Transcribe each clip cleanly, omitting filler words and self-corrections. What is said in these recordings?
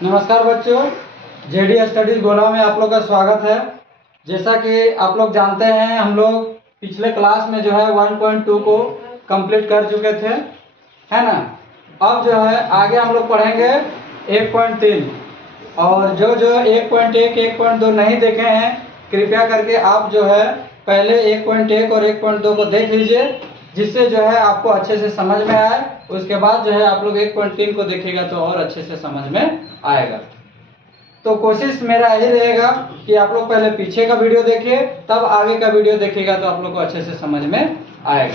नमस्कार बच्चों, JD studies गोला में आप लोग का स्वागत है। जैसा कि आप लोग जानते हैं, हम लोग पिछले क्लास में जो है 1.2 को कंप्लीट कर चुके थे, है ना। अब जो है आगे हम लोग पढ़ेंगे 1.3 और जो 1.1 1.2 नहीं देखे हैं, कृपया करके आप जो है पहले 1.1 और 1.2 को देख लीजिए, जिससे जो है आपको अच्छे से समझ में आए। उसके बाद जो है आप लोग 1.3 को देखेगा तो और अच्छे से समझ में आएगा। तो कोशिश मेरा यही रहेगा कि आप लोग पहले पीछे का वीडियो देखिए, तब आगे का वीडियो देखिएगा तो आप लोग को अच्छे से समझ में आएगा।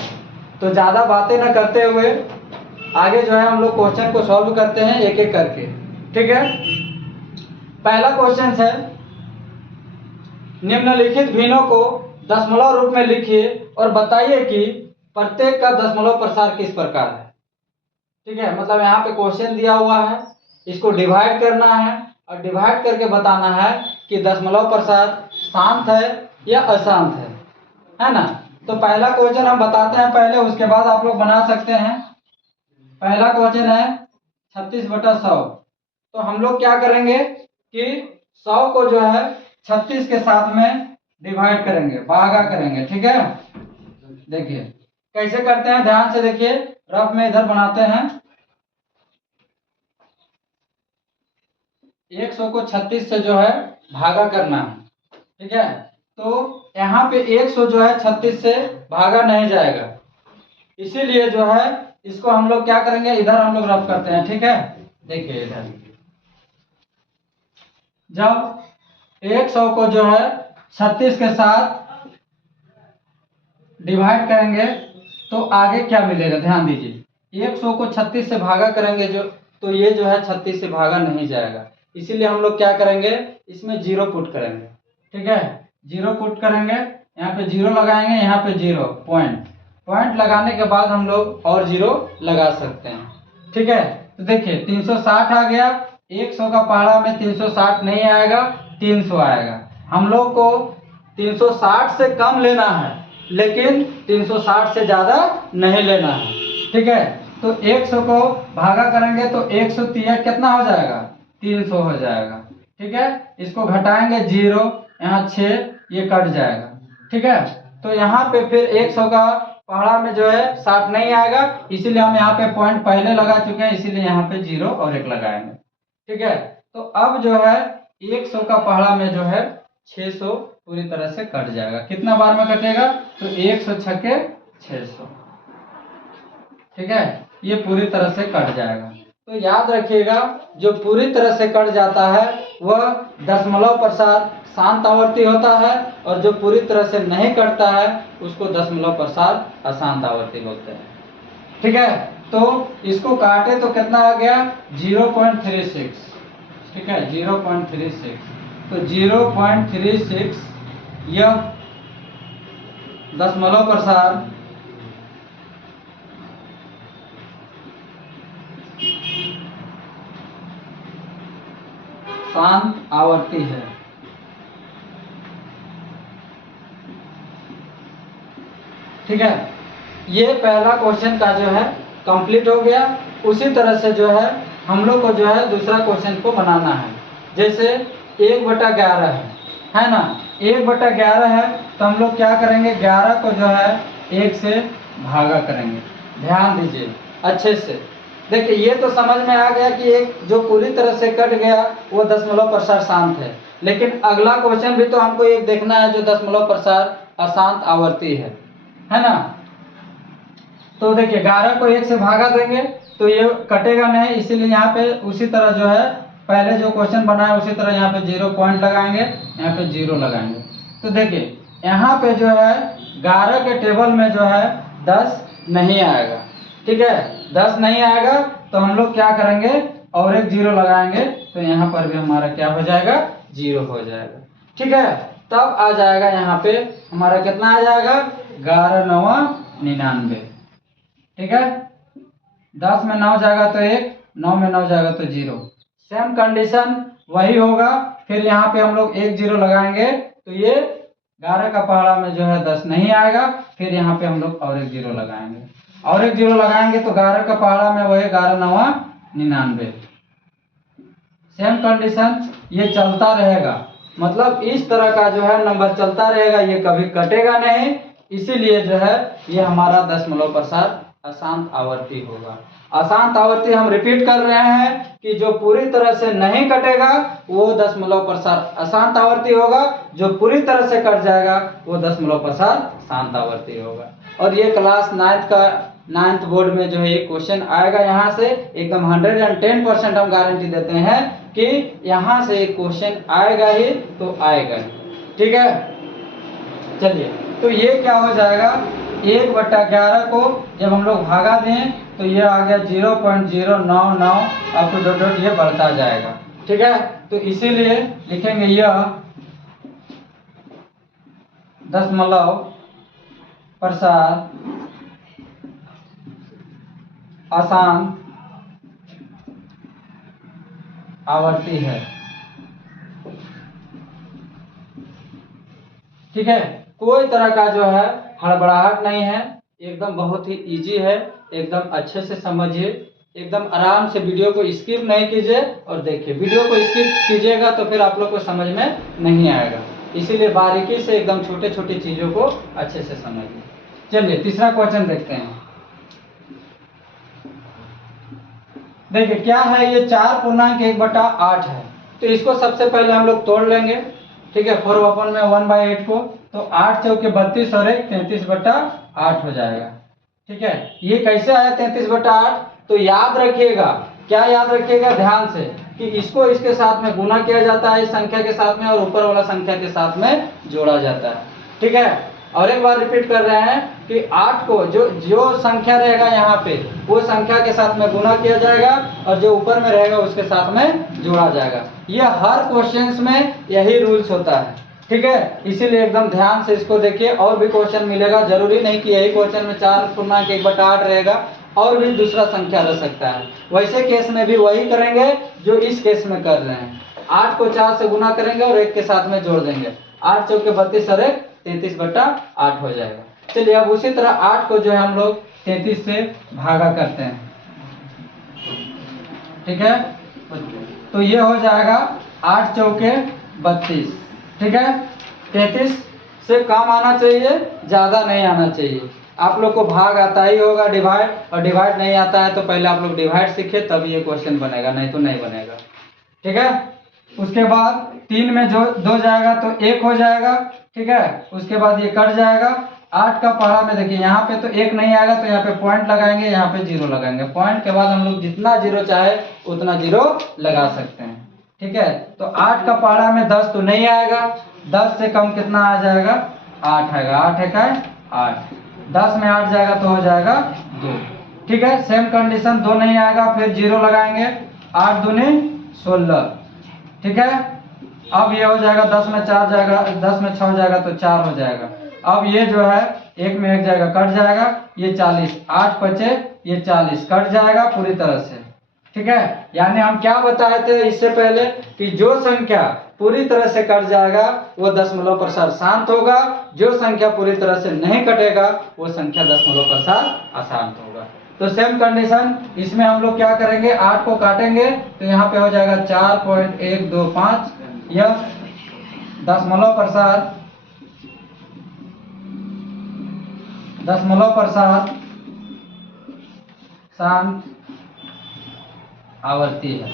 तो ज़्यादा बातें न करते हुए आगे जो है हम लोग क्वेश्चन को सॉल्व करते हैं एक एक करके, ठीक है। पहला क्वेश्चन है, निम्नलिखित भिन्नों को दशमलव रूप में लिखिए और बताइए कि प्रत्येक का दशमलव प्रसार किस प्रकार है। ठीक है, मतलब यहाँ पे क्वेश्चन दिया हुआ है, इसको डिवाइड करना है और डिवाइड करके बताना है कि दशमलव प्रसार शांत है या अशांत है ना। तो पहला क्वेश्चन हम बताते हैं पहले, उसके बाद आप लोग बना सकते हैं। पहला क्वेश्चन है 36/100। तो हम लोग क्या करेंगे कि 100 को जो है 36 के साथ में डिवाइड करेंगे, भागा करेंगे, ठीक है। देखिए कैसे करते हैं, ध्यान से देखिए, रफ में इधर बनाते हैं। 100 को 36 से जो है भागा करना है, ठीक है। तो यहाँ पे 100 जो है 36 से भागा नहीं जाएगा, इसीलिए जो है इसको हम लोग क्या करेंगे, इधर हम लोग रफ करते हैं, ठीक है। देखिए इधर जब 100 को जो है 36 के साथ डिवाइड करेंगे तो आगे क्या मिलेगा, ध्यान दीजिए। 100 को 36 से भागा करेंगे जो, तो ये जो है 36 से भागा नहीं जाएगा, इसीलिए हम लोग क्या करेंगे, इसमें 0 पुट करेंगे, ठीक है। 0 पुट करेंगे, यहाँ पे 0 लगाएंगे, यहाँ पे 0 पॉइंट लगाने के बाद हम लोग और 0 लगा सकते हैं, ठीक है। तो देखिए 360 आ गया, 100 का पहाड़ा में 360 नहीं आएगा, 300 आएगा। हम लोग को 360 से कम लेना है, लेकिन 360 से ज़्यादा नहीं लेना है, ठीक है। तो 100 को भागा करेंगे तो 100 कितना हो जाएगा, 300 हो जाएगा, ठीक है। इसको घटाएंगे 0, यहाँ 6, ये कट जाएगा, ठीक है। तो यहाँ पे फिर 100 का पहाड़ा में जो है 60 नहीं आएगा, इसीलिए हम यहाँ पे पॉइंट पहले लगा चुके हैं, इसीलिए यहाँ पे 0 और 1 लगाएंगे, ठीक है। तो अब जो है 100 का पहाड़ा में जो है 600 पूरी तरह से कट जाएगा। कितना बार में कटेगा, तो 100 छक्के 600, ठीक है। ये पूरी तरह से कट जाएगा। तो याद रखिएगा, जो पूरी तरह से कट जाता है वह दशमलव प्रसार शांत आवर्ती होता है, और जो पूरी तरह से नहीं कटता है उसको दशमलव प्रसार अशांत आवर्ती बोलते हैं, ठीक है। तो इसको काटे तो कितना आ गया, 0.36, ठीक है, 0.36। तो 0.36 यह दशमलव प्रसार शांत आवर्ती है, ठीक है। ये पहला क्वेश्चन का जो है कंप्लीट हो गया। उसी तरह से जो है हम लोग को जो है दूसरा क्वेश्चन को बनाना है। जैसे 1/11 है ना, 1/11 है, तो हम लोग क्या करेंगे, 11 को जो है 1 से भागा करेंगे। ध्यान दीजिए अच्छे से, देखिए ये तो समझ में आ गया कि एक जो पूरी तरह से कट गया वो दशमलव प्रसार शांत है, लेकिन अगला क्वेश्चन भी तो हमको एक देखना है जो दशमलव प्रसार अशांत आवर्ती है ना। तो देखिए 11 को 1 से भागा देंगे तो ये कटेगा नहीं, इसीलिए यहाँ पे उसी तरह जो है पहले जो क्वेश्चन बना है उसी तरह यहाँ पे 0 पॉइंट लगाएंगे, यहाँ पे 0 लगाएंगे। तो देखिए यहाँ पे जो है 11 के टेबल में जो है 10 नहीं आएगा, ठीक है, 10 नहीं आएगा। तो हम लोग क्या करेंगे, और एक 0 लगाएंगे, तो यहाँ पर भी हमारा क्या हो जाएगा, 0 हो जाएगा, ठीक है। तब आ जाएगा यहाँ पे हमारा कितना आ जाएगा, 11×9 = 99, ठीक है। 10 में 9 जाएगा तो 1, 9 में 9 जाएगा तो 0। सेम कंडीशन वही होगा, फिर यहाँ पे हम लोग 1 0 लगाएंगे तो ये 11 का पहाड़ा में जो है 10 नहीं आएगा, फिर यहाँ पे हम लोग और एक 0 लगाएंगे, और एक 0 लगाएंगे तो 11 का पहाड़ा में वही 11×9 = 99। सेम कंडीशन ये चलता रहेगा, मतलब इस तरह का जो है नंबर चलता रहेगा, ये कभी कटेगा नहीं, इसीलिए जो है ये हमारा दशमलव प्रसार अशांत आवर्ती होगा। अशांत आवर्ती हम रिपीट कर रहे हैं कि जो पूरी तरह से नहीं कटेगा वो दशमलव प्रसार अशांत आवर्ती होगा, जो पूरी तरह से कट जाएगा वो दशमलव प्रसार शांत आवर्ती होगा। और ये क्लास 9th बोर्ड में जो है ये क्वेश्चन आएगा, यहाँ से एकदम 110% हम गारंटी देते हैं कि यहाँ से क्वेश्चन आएगा ही तो आएगा ही। ठीक है, चलिए, तो ये क्या हो जाएगा, 1/11 को जब हम लोग भागा दें तो ये आ गया 0.099 अप टू डॉट ये बढ़ता जाएगा। ठीक है, तो इसीलिए लिखेंगे यह दशमलव प्रसार अशांत आवर्ती है। ठीक है, कोई तरह का जो है हड़बड़ाहट नहीं है, एकदम बहुत ही इजी है, एकदम अच्छे से समझिए, एकदम आराम से वीडियो को स्किप नहीं कीजिए और देखिए। वीडियो को स्किप कीजिएगा तो फिर आप लोग को समझ में नहीं आएगा, इसीलिए बारीकी से एकदम छोटे छोटे चीज़ों को अच्छे से समझिए। चलिए तीसरा क्वेश्चन देखते हैं। देखिए क्या है, ये 4.1/8 है, तो इसको सबसे पहले हम लोग तोड़ लेंगे। ठीक है, 4 में 1/8 को, तो 8 चौके 32 और 1 33/8 हो जाएगा। ठीक है, ये कैसे आया 33/8, तो याद रखिएगा, क्या याद रखिएगा ध्यान से, कि इसको इसके साथ में गुना किया जाता है इस संख्या के साथ में, और ऊपर वाला संख्या के साथ में जोड़ा जाता है। ठीक है, और एक बार रिपीट कर रहे हैं कि 8 को जो संख्या रहेगा यहाँ पे वो संख्या के साथ में गुना किया जाएगा, और जो ऊपर में रहेगा उसके साथ में जोड़ा जाएगा। ये हर क्वेश्चंस में यही रूल्स होता है। ठीक है, इसीलिए एकदम ध्यान से इसको देखिए, और भी क्वेश्चन मिलेगा, जरूरी नहीं कि यही क्वेश्चन में 4.1/8 रहेगा, और भी दूसरा संख्या रह सकता है। वैसे केस में भी वही करेंगे जो इस केस में कर रहे हैं, 8 को 4 से गुना करेंगे और 1 के साथ में जोड़ देंगे, 8 चौके 32 और 1 33/8 हो जाएगा। चलिए अब उसी तरह 8 को जो है हम लोग 33 से भागा करते हैं। ठीक है, तो ये हो जाएगा 8 चौके 32। ठीक है, 33 से कम आना चाहिए, ज़्यादा नहीं आना चाहिए। आप लोग को भाग आता ही होगा डिवाइड, और डिवाइड नहीं आता है तो पहले आप लोग डिवाइड सीखे तब ये क्वेश्चन बनेगा, नहीं तो नहीं बनेगा। ठीक है, उसके बाद 3 में जो 2 जाएगा तो 1 हो जाएगा। ठीक है, उसके बाद ये कट जाएगा। 8 का पहाड़ा में देखिए यहाँ पे तो 1 नहीं आएगा, तो यहाँ पे पॉइंट लगाएंगे, यहाँ पे 0 लगाएंगे। पॉइंट के बाद हम लोग जितना 0 चाहे उतना 0 लगा सकते हैं। ठीक है, तो 8 का पहाड़ा में 10 तो नहीं आएगा, 10 से कम कितना आ जाएगा, 8 आएगा। 8 है क्या, 8, 10 में 8 जाएगा तो हो जाएगा 2। ठीक है, सेम कंडीशन, 2 नहीं आएगा, फिर 0 लगाएंगे, 8 दूनी 16। ठीक है, अब ये हो जाएगा 10 में 4 जाएगा, 10 में 6 जाएगा तो 4 हो जाएगा। अब ये जो है 1 में 1 जाएगा, कट जाएगा, ये 40, 8 बचे, ये 40 कट जाएगा पूरी तरह से। ठीक है, यानी हम क्या बताए थे इससे पहले कि जो संख्या पूरी तरह से कट जाएगा वो दशमलव प्रसार शांत होगा, जो संख्या पूरी तरह से नहीं कटेगा वो संख्या दशमलव प्रसार अशांत होगा। तो सेम कंडीशन इसमें हम लोग क्या करेंगे, 8 को काटेंगे तो यहाँ पे हो जाएगा 4.125, यह दशमलव प्रसार शांत आवर्ती है।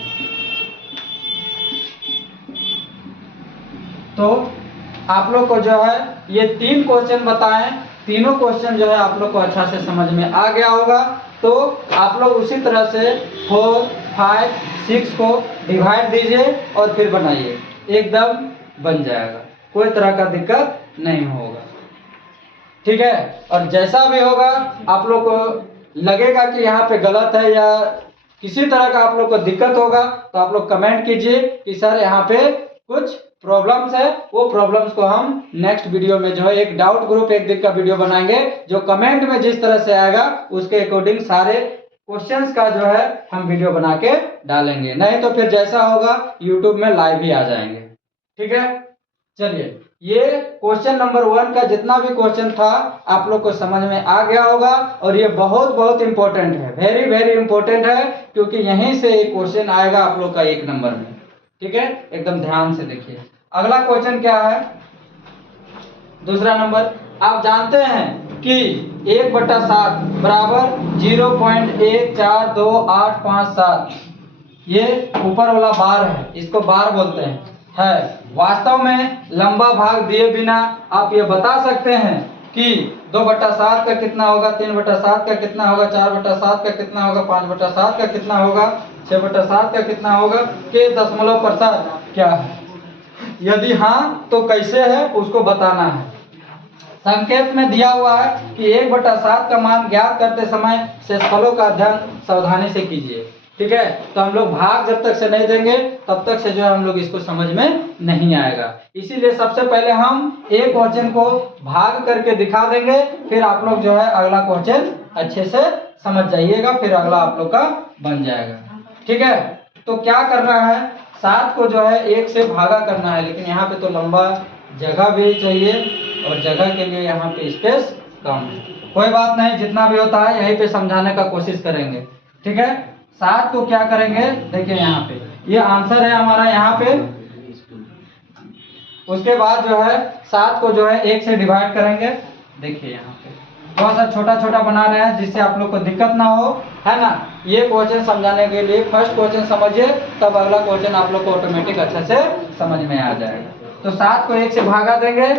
तो आप लोग को जो है ये 3 क्वेश्चन बताएं, तीनों क्वेश्चन जो है आप लोग को अच्छा से समझ में आ गया होगा। तो आप लोग उसी तरह से 4, 5, 6 को डिवाइड दीजिए और फिर बनाइए, एकदम बन जाएगा, कोई तरह का दिक्कत नहीं होगा। ठीक है, और जैसा भी होगा आप लोग को लगेगा कि यहाँ पे गलत है या किसी तरह का आप लोग को दिक्कत होगा तो आप लोग कमेंट कीजिए कि सर यहाँ पे कुछ प्रॉब्लम्स है, वो प्रॉब्लम्स को हम नेक्स्ट वीडियो में जो है एक डाउट ग्रुप एक दिन का वीडियो बनाएंगे, जो कमेंट में जिस तरह से आएगा उसके अकॉर्डिंग सारे क्वेश्चंस का जो है हम वीडियो बना के डालेंगे, नहीं तो फिर जैसा होगा यूट्यूब में लाइव ही आ जाएंगे। ठीक है, चलिए ये क्वेश्चन नंबर 1 का जितना भी क्वेश्चन था आप लोग को समझ में आ गया होगा, और ये बहुत बहुत इंपॉर्टेंट है, वेरी वेरी इंपॉर्टेंट है, क्योंकि यहीं से एक क्वेश्चन आएगा आप लोग का 1 नंबर में। ठीक है, एकदम ध्यान से देखिए। अगला क्वेश्चन क्या है, दूसरा नंबर, आप जानते हैं कि 1/7 बराबर 0.142857, ये ऊपर वाला बार है, इसको बार बोलते हैं, है वास्तव में लंबा भाग दिए बिना आप ये बता सकते हैं कि 2/7 का कितना होगा, 3/7 का कितना होगा, 4/7 का कितना होगा, 5/7 का कितना होगा, 6/7 का कितना होगा, के दशमलव प्रसाद क्या है? यदि हाँ तो कैसे है उसको बताना है। संकेत में दिया हुआ है कि 1/7 का मान ज्ञात करते समय शेषफलों का अध्ययन सावधानी से कीजिए। ठीक है, तो हम लोग भाग जब तक से नहीं देंगे तब तक से जो है हम लोग इसको समझ में नहीं आएगा। इसीलिए सबसे पहले हम एक क्वेश्चन को भाग करके दिखा देंगे, फिर आप लोग जो है अगला क्वेश्चन अच्छे से समझ जाइएगा, फिर अगला आप लोग का बन जाएगा। ठीक है, तो क्या करना है, 7 को जो है 1 से भागा करना है, लेकिन यहाँ पे तो लंबा जगह भी चाहिए और जगह के लिए यहाँ पे स्पेस कम है। कोई बात नहीं, जितना भी होता है यहीं पे समझाने का कोशिश करेंगे। ठीक है, 7 को क्या करेंगे, देखिए यहाँ पे ये आंसर है हमारा यहाँ पे। उसके बाद जो है 7 को जो है 1 से डिवाइड करेंगे। देखिए यहाँ पे थोड़ा सा छोटा छोटा बना रहे हैं जिससे आप लोग को दिक्कत ना हो, है ना। ये क्वेश्चन समझाने के लिए फर्स्ट क्वेश्चन समझिए, तब अगला क्वेश्चन आप लोग को ऑटोमेटिक अच्छे से समझ में आ जाएगा। तो 7 को 1 से भागा देंगे,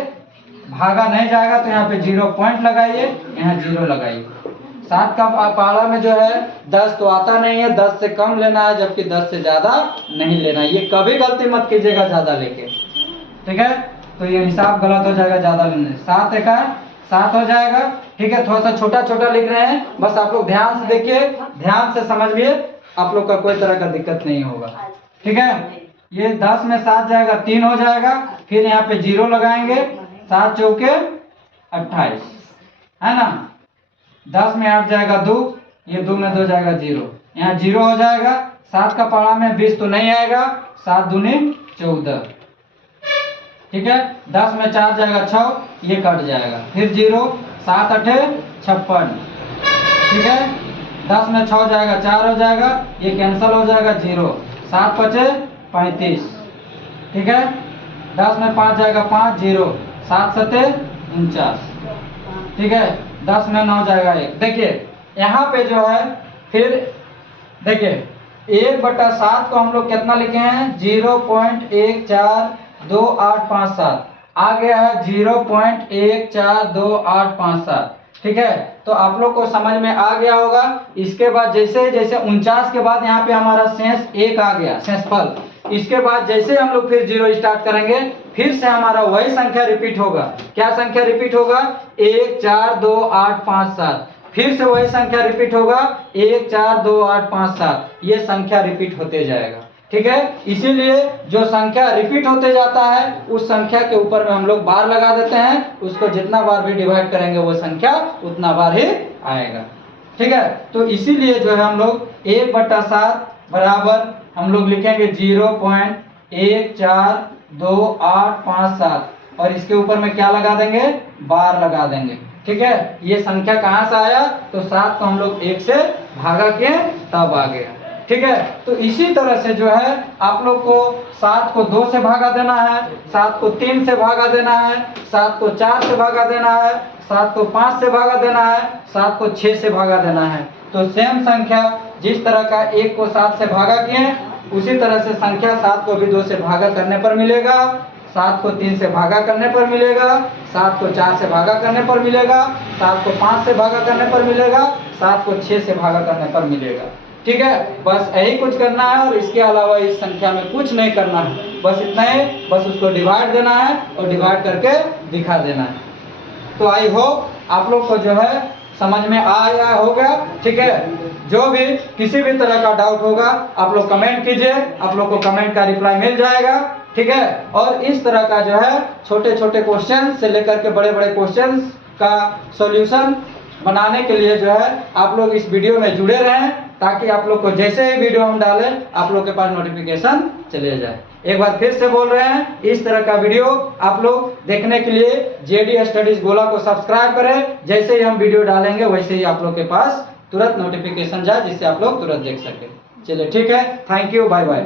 भागा नहीं जाएगा तो यहाँ पे 0 पॉइंट लगाइए, यहाँ 0 लगाइए। 7 का पाला में जो है 10 तो आता नहीं है, 10 से कम लेना है, जबकि 10 से ज्यादा नहीं लेना है। ये कभी गलती मत कीजिएगा ज्यादा लेके, ठीक है, तो ये हिसाब गलत हो जाएगा ज्यादा लेने। 7 एका 7 हो जाएगा। ठीक है, थोड़ा सा छोटा छोटा लिख रहे हैं, बस आप लोग ध्यान से देखिए, ध्यान से समझिए, आप लोग का कोई तरह का दिक्कत नहीं होगा। ठीक है, ये 10 में 7 जाएगा 3 हो जाएगा, फिर यहाँ पे 0 लगाएंगे, 7 चौके 28, है ना। 10 में 8 जाएगा 2, ये 2 में 2 जाएगा 0, यहाँ 0 हो जाएगा। 7 का पारा में 20 तो नहीं आएगा, 7 दूनी 14। ठीक है, 10 में 4 जाएगा 6, ये कट जाएगा, फिर 0, 7 8 56। ठीक है, 10 में 6 जाएगा 4 हो जाएगा, ये कैंसिल हो जाएगा 0, 7 5 35। ठीक है, 10 में 5 जाएगा 5, 0, 7 7 49। ठीक है, 10 में 9 जाएगा 1। देखिए यहाँ पे जो है, फिर देखिए 1/7 को हम लोग कितना लिखे हैं, 0.142857, आ गया है 0.142857। ठीक है, तो आप लोग को समझ में आ गया होगा। इसके बाद जैसे जैसे 49 के बाद यहाँ पे हमारा शेष 1 आ गया, शेषफल। इसके बाद जैसे हम लोग फिर 0 स्टार्ट करेंगे, फिर से हमारा वही संख्या रिपीट होगा। क्या संख्या रिपीट होगा, 142857। फिर से वही संख्या रिपीट होगा, 142857। ये संख्या रिपीट होते जाएगा। ठीक है, इसीलिए जो संख्या रिपीट होते जाता है उस संख्या के ऊपर में हम लोग बार लगा देते हैं, उसको जितना बार भी डिवाइड करेंगे वो संख्या उतना बार ही आएगा। ठीक है, तो इसीलिए जो है हम लोग 1/7 बराबर हम लोग लिखेंगे 0.142857, और इसके ऊपर में क्या लगा देंगे, बार लगा देंगे। ठीक है, ये संख्या कहाँ से आया, तो 7 को हम लोग 1 से भागा के तब आ गया। ठीक है, तो इसी तरह से जो है आप लोग को 7 को 2 से भागा देना है, 7 को 3 से भागा देना है, 7 को 4 से भागा देना है, 7 को 5 से भागा देना है, 7 को 6 से भागा देना है। तो सेम संख्या जिस तरह का 1 को 7 से भागा किए, उसी तरह से संख्या 7 को भी 2 से भागा करने पर मिलेगा, 7 को 3 से भागा करने पर मिलेगा, 7 को 4 से भागा करने पर मिलेगा, 7 को 5 से भागा करने पर मिलेगा, 7 को 6 से भागा करने पर मिलेगा। ठीक है, बस यही कुछ करना है और इसके अलावा इस संख्या में कुछ नहीं करना है, बस इतना ही, बस उसको डिवाइड देना है और डिवाइड करके दिखा देना है। तो आई होप आप लोग को जो है समझ में आया होगा। ठीक है, जो भी किसी भी तरह का डाउट होगा आप लोग कमेंट कीजिए, आप लोग को कमेंट का रिप्लाई मिल जाएगा। ठीक है, और इस तरह का जो है छोटे छोटे क्वेश्चन से लेकर के बड़े बड़े क्वेश्चन का सॉल्यूशन बनाने के लिए जो है आप लोग इस वीडियो में जुड़े रहें, ताकि आप लोग को जैसे ही वीडियो हम डालें आप लोग के पास नोटिफिकेशन चले जाए। एक बार फिर से बोल रहे हैं, इस तरह का वीडियो आप लोग देखने के लिए जेडी स्टडीज गोला को सब्सक्राइब करें। जैसे ही हम वीडियो डालेंगे वैसे ही आप लोग के पास तुरंत नोटिफिकेशन जाए, जिससे आप लोग तुरंत देख सके। चलिए ठीक है, थैंक यू, बाय बाय।